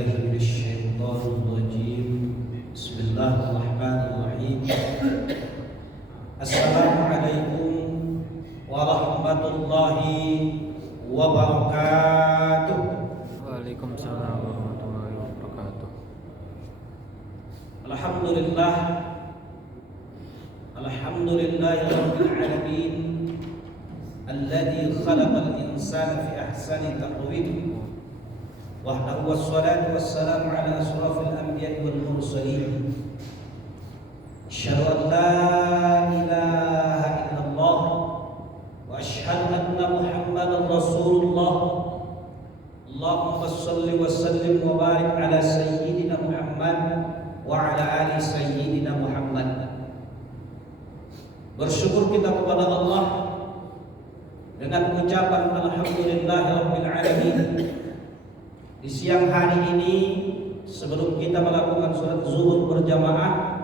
بالله من الشيطان الرجيم بسم الله الرحمن الرحيم السلام عليكم ورحمة الله وبركاته. Waalaikumsalam warahmatullahi wabarakatuh. Alhamdulillah Rabbil alamin alladzi khalaqal insana fi ahsani taqwim. Wahdahu wassalatu wassalamu ala asrafil anbiya'i wal mursalin. Asyhadu an la ilaha illallah wa asyhadu anna Muhammadan Rasulullah. Allahumma shalli wa sallim wa barik ala sayyidina Muhammad wa ala ali sayyidina Muhammad. Bersyukur kita kepada Allah dengan ucapan alhamdulillahirabbil alamin. Di siang hari ini sebelum kita melakukan salat zuhur berjamaah,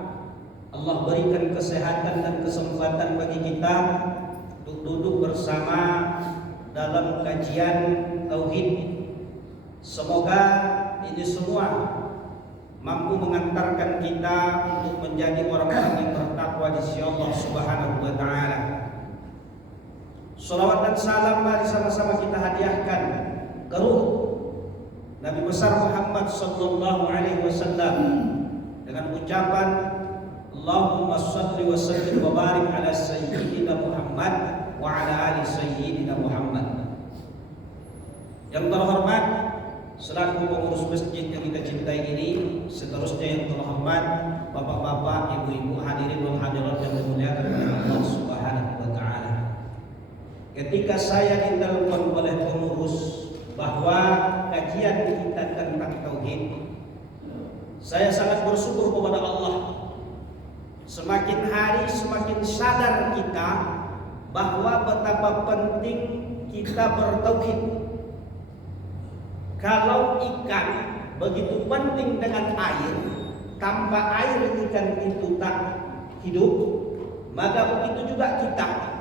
Allah berikan kesehatan dan kesempatan bagi kita untuk duduk bersama dalam kajian tauhid. Semoga ini semua mampu mengantarkan kita untuk menjadi orang-orang yang bertakwa di sisi Allah Subhanahu wa taala. Shalawat dan salam mari sama-sama kita hadiahkan ke ruh Nabi besar Muhammad sallallahu alaihi wasallam dengan ucapan Allahumma shalli wa sallim wa barik ala sayyidina Muhammad wa ala ali sayyidina Muhammad. Yang terhormat selaku pengurus masjid yang kita cintai ini, seterusnya yang terhormat bapak-bapak, ibu-ibu, hadirin dan hadirat yang dimuliakan oleh Allah Subhanahu wa taala. Ketika saya ditelepon oleh pengurus bahwa kajian kita tentang tauhid, saya sangat bersyukur kepada Allah. Semakin hari semakin sadar kita bahwa betapa penting kita bertauhid. Kalau ikan begitu penting dengan air, tanpa air ikan itu tak hidup, maka begitu juga kita.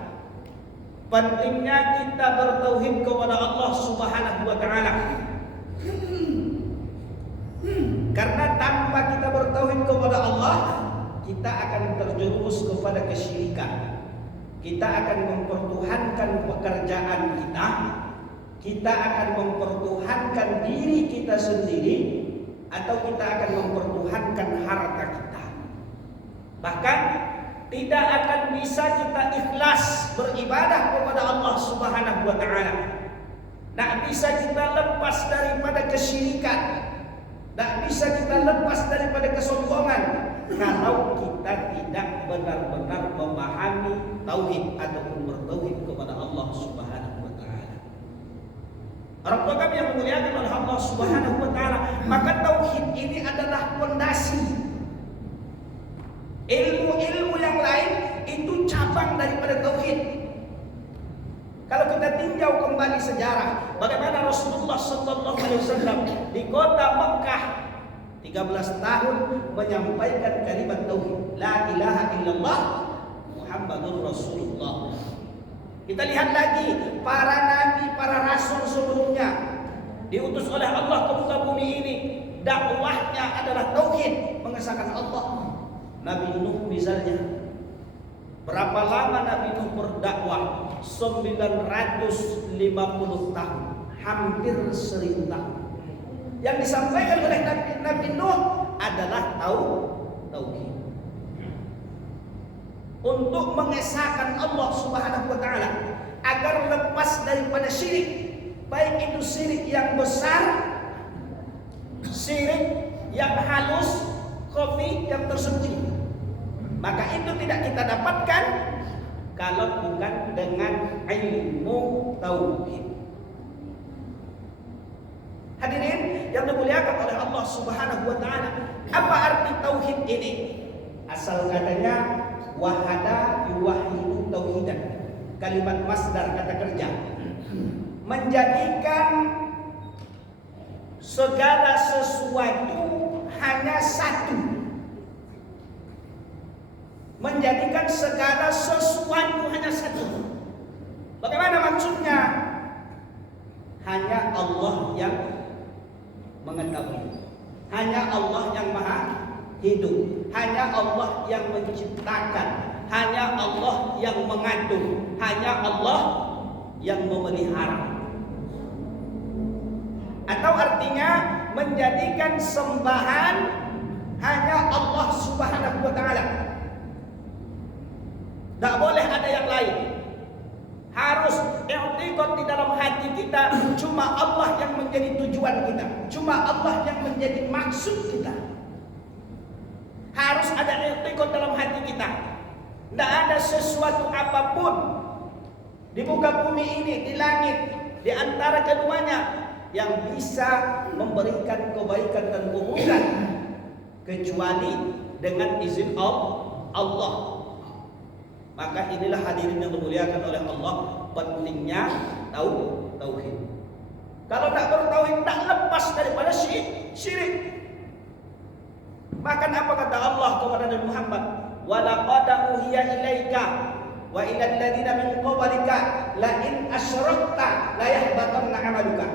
Pentingnya kita bertauhid kepada Allah Subhanahu wa taala. Karena tanpa kita bertauhid kepada Allah, kita akan terjerumus kepada kesyirikan. Kita akan mempertuhankan pekerjaan kita. Kita akan mempertuhankan diri kita sendiri, atau kita akan mempertuhankan harta kita. Bahkan tidak akan bisa kita ikhlas beribadah kepada Allah Subhanahu wa taala. Tak bisa kita lepas daripada kesyirikan. Tak bisa kita lepas daripada kesombongan kalau kita tidak benar-benar memahami tauhid ataupun bertauhid kepada Allah Subhanahu wa taala. Orang tua kami yang memuliakan oleh Allah Subhanahu wa taala, maka tauhid ini adalah fondasi. Ilmu-ilmu yang lain itu cabang daripada tauhid. Kalau kita tinjau kembali sejarah bagaimana Rasulullah sallallahu alaihi wasallam di kota Mekah 13 tahun menyampaikan kalimat tauhid, la ilaha illallah Muhammadur Rasulullah. Kita lihat lagi para nabi, para rasul sebelumnya diutus oleh Allah ke muka bumi ini, dakwahnya adalah tauhid, mengesahkan Allah. Nabi Nuh misalnya, berapa lama Nabi Nuh berdakwah? 950 tahun, hampir 1000 tahun. Yang disampaikan oleh Nabi Nuh adalah tauhid. Untuk mengesahkan Allah Subhanahu wa taala agar lepas daripada syirik, baik itu syirik yang besar, syirik yang halus, khafi yang tersembunyi. Maka itu tidak kita dapatkan kalau bukan dengan ilmu tauhid. Hadirin yang dimuliakan oleh Allah Subhanahu wa taala, apa arti tauhid ini? Asal katanya wahada yuwahidu tauhidan. Kalimat masdar, kata kerja. Menjadikan segala sesuatu hanya satu. Menjadikan segala sesuatu hanya satu. Bagaimana maksudnya? Hanya Allah yang mengetahui. Hanya Allah yang maha hidup, hanya Allah yang menciptakan, hanya Allah yang mengatur, hanya Allah yang memelihara. Atau artinya menjadikan sembahan hanya Allah Subhanahu wa taala. Tak boleh ada yang lain. Harus i'tiqad di dalam hati kita cuma Allah yang menjadi tujuan kita, cuma Allah yang menjadi maksud kita. Harus ada i'tiqad dalam hati kita. Tidak ada sesuatu apapun di muka bumi ini, di langit, di antara keduanya yang bisa memberikan kebaikan dan kemudahan kecuali dengan izin Allah. Maka inilah hadirin yang dimuliakan oleh Allah, pentingnya tauhid. Kalau tak bertauhid, tak lepas daripada syirik. Bahkan apa kata Allah kepada Nabi Muhammad? Wa laqad uhiya ilaika wa ilal ladzina min qablika la in asyrakta la yahbatanna 'amaluka.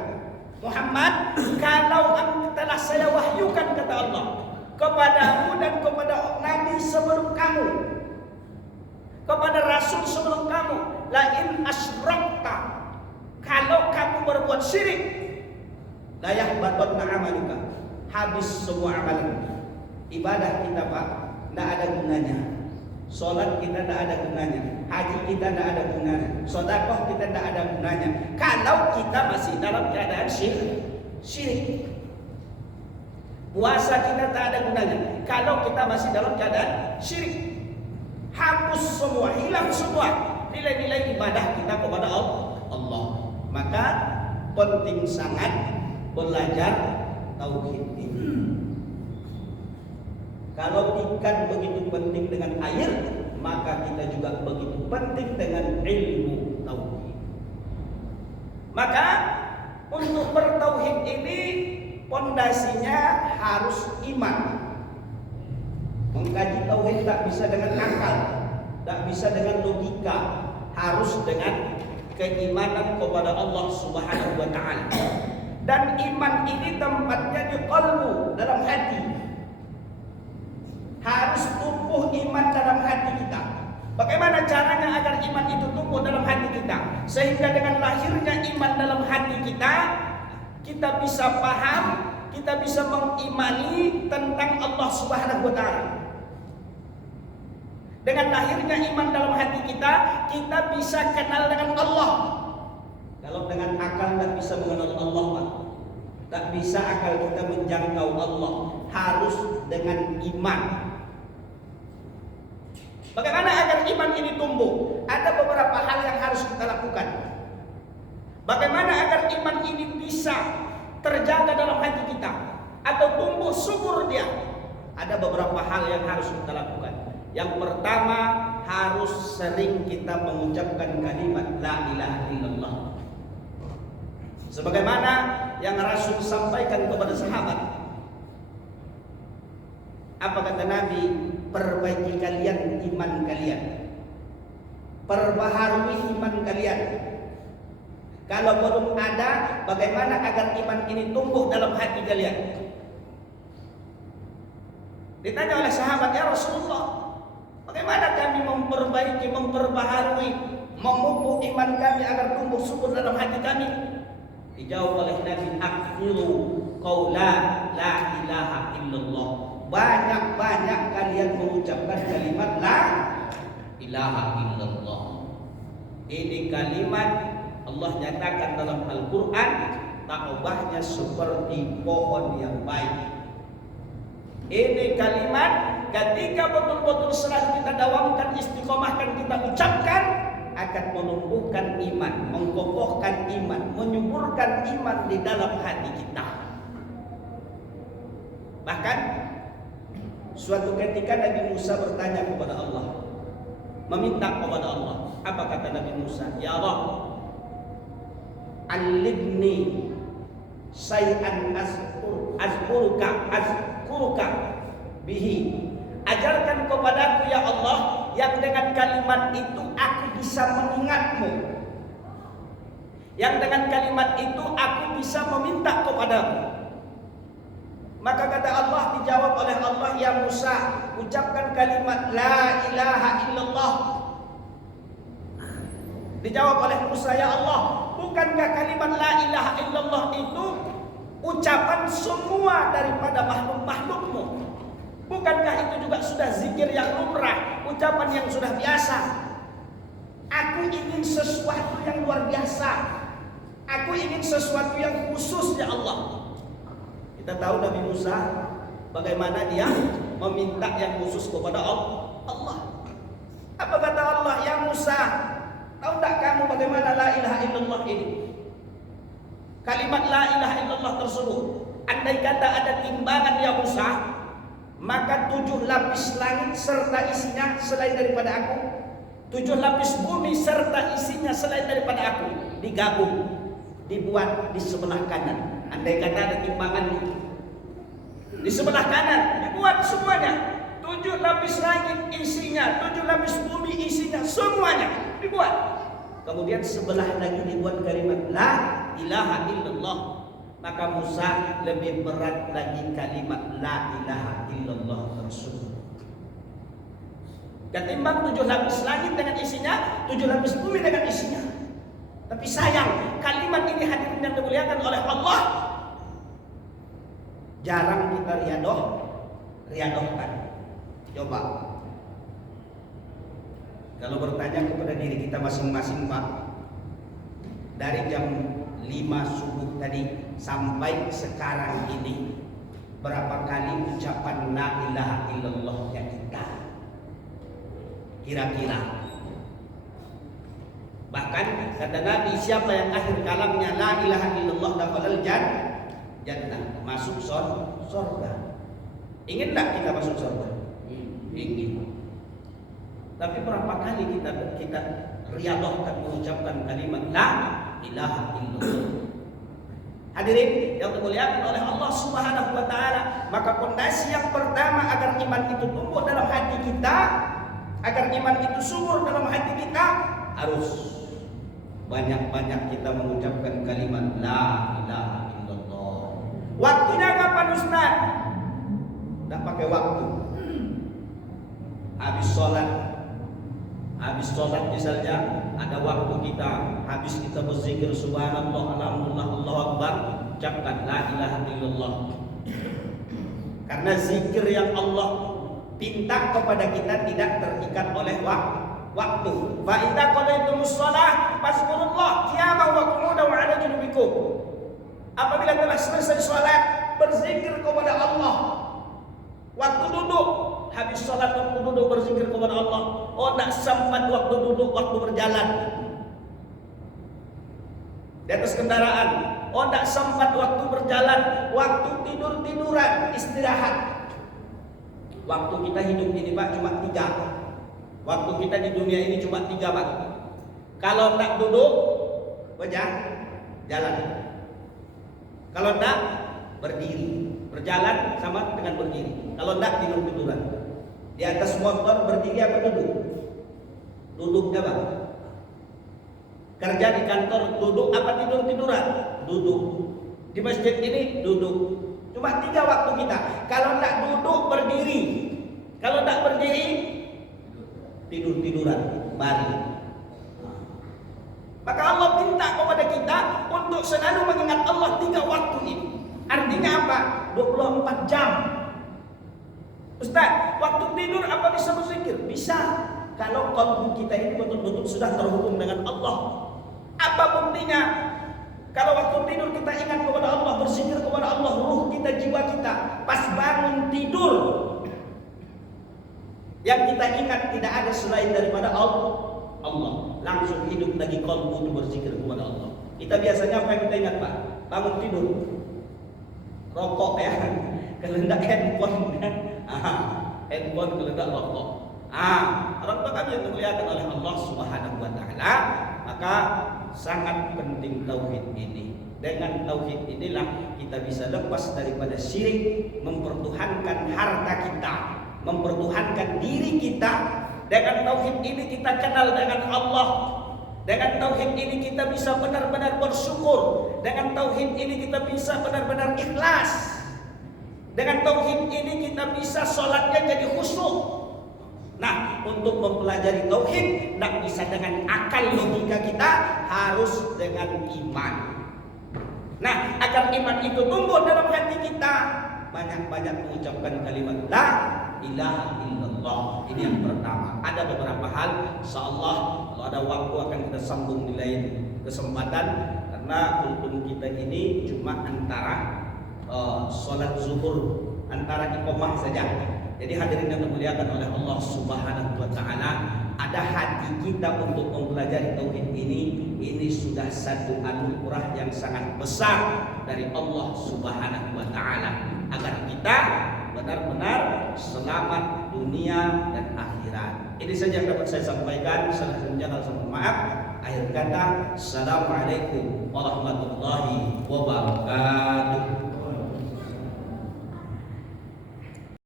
Muhammad, kalau telah saya wahyukan, kata Allah, kepadamu dan kepada nabi sebelum kamu, kepada rasul sebelum kamu, la in asyrakta, kalau kamu berbuat syirik, la yahbatanna 'amaluka, habis semua amalan. Ibadah kita, Pak, tidak ada gunanya. Sholat kita tidak ada gunanya, haji kita tidak ada gunanya, sedekah kita tidak ada gunanya kalau kita masih dalam keadaan syirik. Puasa kita tak ada gunanya kalau kita masih dalam keadaan syirik. Hapus semua, hilang semua nilai-nilai ibadah kita kepada Allah. Maka penting sangat belajar tauhid ini. Kalau ikan begitu penting dengan air, maka kita juga begitu penting dengan ilmu tauhid. Maka untuk bertauhid ini pondasinya harus iman. Mengkaji tauhid tak bisa dengan akal, tak bisa dengan logika, harus dengan keimanan kepada Allah Subhanahu wa taala. Dan iman ini tempatnya di qalbu, dalam hati. Harus tumbuh iman dalam hati kita. Bagaimana caranya agar iman itu tumbuh dalam hati kita? Sehingga dengan lahirnya iman dalam hati kita, kita bisa paham, kita bisa mengimani tentang Allah Subhanahu wa taala. Dengan lahirnya iman dalam hati kita, kita bisa kenal dengan Allah. Kalau dengan akal tak bisa mengenal Allah, Pak. Tak bisa akal kita menjangkau Allah. Harus dengan iman. Bagaimana agar iman ini tumbuh? Ada beberapa hal yang harus kita lakukan. Bagaimana agar iman ini bisa terjaga dalam hati kita atau tumbuh subur dia? Ada beberapa hal yang harus kita lakukan. Yang pertama, harus sering kita mengucapkan kalimat la ilaha illallah. Sebagaimana yang Rasul sampaikan kepada sahabat. Apa kata Nabi? Perbaiki kalian iman kalian, perbaharui iman kalian. Kalau belum ada, bagaimana agar iman ini tumbuh dalam hati kalian? Ditanya oleh sahabat, ya Rasulullah, bagaimana kami memperbaiki, memperbaharui, memupuk iman kami agar tumbuh subur dalam hati kami? Dijawab oleh Nabi, akhirul qaula la ilaha illallah. Banyak-banyak kalian mengucapkan kalimat la ilaha illallah. Ini kalimat Allah nyatakan dalam Al-Quran, taubahnya seperti pohon yang baik. Ini kalimat ketika betul-betul selalu kita dawamkan, istiqomahkan, kita ucapkan, akan menumbuhkan iman, mengkokohkan iman, menyuburkan iman di dalam hati kita. Bahkan suatu ketika Nabi Musa bertanya kepada Allah, meminta kepada Allah. Apa kata Nabi Musa? Ya Allah, allimni syai'an azkuruka bihi. Ajarkan kepadaku ya Allah, yang dengan kalimat itu aku bisa mengingatmu, yang dengan kalimat itu aku bisa meminta kepadamu. Maka kata Allah, dijawab oleh Allah, ya Musa, ucapkan kalimat la ilaha illallah. Dijawab oleh Musa, ya Allah, bukankah kalimat la ilaha illallah itu ucapan semua daripada makhluk-makhlukmu? Bukankah itu juga sudah zikir yang lumrah, ucapan yang sudah biasa? Aku ingin sesuatu yang luar biasa. Aku ingin sesuatu yang khusus, ya Allah. Kita tahu Nabi Musa bagaimana dia meminta yang khusus kepada Allah. Apa kata Allah? Ya Musa, tahu tak kamu bagaimana la ilaha illallah ini? Kalimat la ilaha illallah tersebut, andai kata ada timbangan ya Musa, maka 7 lapis langit serta isinya selain daripada aku, 7 lapis bumi serta isinya selain daripada aku, digabung, dibuat di sebelah kanan. Andai kata ada timbangan di sebelah kanan, dibuat semuanya, 7 lapis langit isinya, 7 lapis bumi isinya, semuanya dibuat. Kemudian sebelah lagi dibuat kalimat la ilaha illallah. Maka Musa lebih berat lagi kalimat la ilaha illallah tersebut. Ketimbang 7 lapis langit dengan isinya, 7 lapis bumi dengan isinya. Tapi sayang, kalimat ini hadirin yang dimuliakan oleh Allah, jarang kita riadohkan. Coba kalau bertanya kepada diri kita masing-masing, Pak, dari jam 5 subuh tadi sampai sekarang ini, berapa kali ucapan la ilaha illallahnya kita? Kira-kira. Bahkan kata Nabi, siapa yang akhir kalamnya la ilaha illallah dakhalal jannah, masuk surga. Ingin tak kita masuk surga? Ingin. Tapi berapa kali kita riyadhahkan mengucapkan kalimat la ilaha illallah? Hadirin yang dimuliakan oleh Allah Subhanahu wa taala, maka pondasi yang pertama agar iman itu tumbuh dalam hati kita, agar iman itu subur dalam hati kita, harus banyak-banyak kita mengucapkan kalimat la ilaha illallah. Waktunya kapan Ustaz? Tidak pakai waktu. Habis sholat misalnya, ada waktu kita, habis kita berzikir subhanallah, alhamdulillah, Allahu akbar, ucapkan la ilaha illallah. Karena zikir yang Allah pinta kepada kita tidak terikat oleh waktu. Fa idza qadaytumus shalah fazkurullah qiyaman wa qu'udan wa 'ala junubikum. Apabila telah selesai salat, berzikir kepada Allah. Waktu duduk, habis salat waktu duduk berzikir kepada Allah. Oh, tak sempat waktu duduk, waktu berjalan di atas kendaraan. Oh, tak sempat waktu berjalan, waktu tiduran, istirahat. Waktu kita hidup ini, Pak, cuma 3. Waktu kita di dunia ini cuma 3, Pak. Kalau tak duduk, jalan. Kalau tak, berdiri. Berjalan sama dengan berdiri. Kalau tak, tiduran. Di atas motor berdiri apa duduk? Duduknya, Pak. Kerja di kantor duduk apa tiduran? Duduk. Di masjid ini duduk. Cuma 3 waktu kita. Kalau tak duduk, berdiri. Kalau tak berdiri, tiduran, baring. Maka Allah minta kepada kita untuk selalu mengingat Allah 3 waktu ini. Artinya apa? 24 jam. Ustaz, waktu tidur apa bisa berzikir? Bisa. Kalau kalbu kita ini betul-betul sudah terhubung dengan Allah. Apa buktinya? Kalau waktu tidur kita ingat kepada Allah, berzikir kepada Allah, ruh kita, jiwa kita, pas bangun tidur, yang kita ingat tidak ada selain daripada Allah. Langsung hidup lagi kalbu itu berzikir kepada Allah. Kita biasanya apa yang kita ingat, Pak? Bangun tidur, rokok ya, kelendak handphone kan, handphone kelendak rokok. Orang tua kami yang dimuliakan oleh Allah Subhanahu wa taala, maka sangat penting tauhid ini. Dengan tauhid inilah kita bisa lepas daripada syirik, mempertuhankan harta kita, mempertuhankan diri kita. Dengan tauhid ini kita kenal dengan Allah. Dengan tauhid ini kita bisa benar-benar bersyukur. Dengan tauhid ini kita bisa benar-benar ikhlas. Dengan tauhid ini kita bisa sholatnya jadi khusyuk. Nah, untuk mempelajari tauhid tidak bisa dengan akal logika kita, harus dengan iman. Nah, agar iman itu tumbuh dalam hati kita, banyak-banyak mengucapkan kalimat la ilaha illallah. Ini yang pertama. Ada beberapa hal, insyaallah kalau ada waktu akan kita sambung di lain kesempatan, karena kultum kita ini cuma antara sholat zuhur, antara iqamah saja. Jadi hadirin yang dimuliakan oleh Allah Subhanahu wa taala, ada hati kita untuk mempelajari tauhid ini sudah satu anugerah yang sangat besar dari Allah Subhanahu wa taala, agar kita benar-benar selamat dunia dan akhirat. Ini saja yang dapat saya sampaikan. Selanjutnya kalau maaf. Akhir kata, assalamualaikum warahmatullahi wabarakatuh.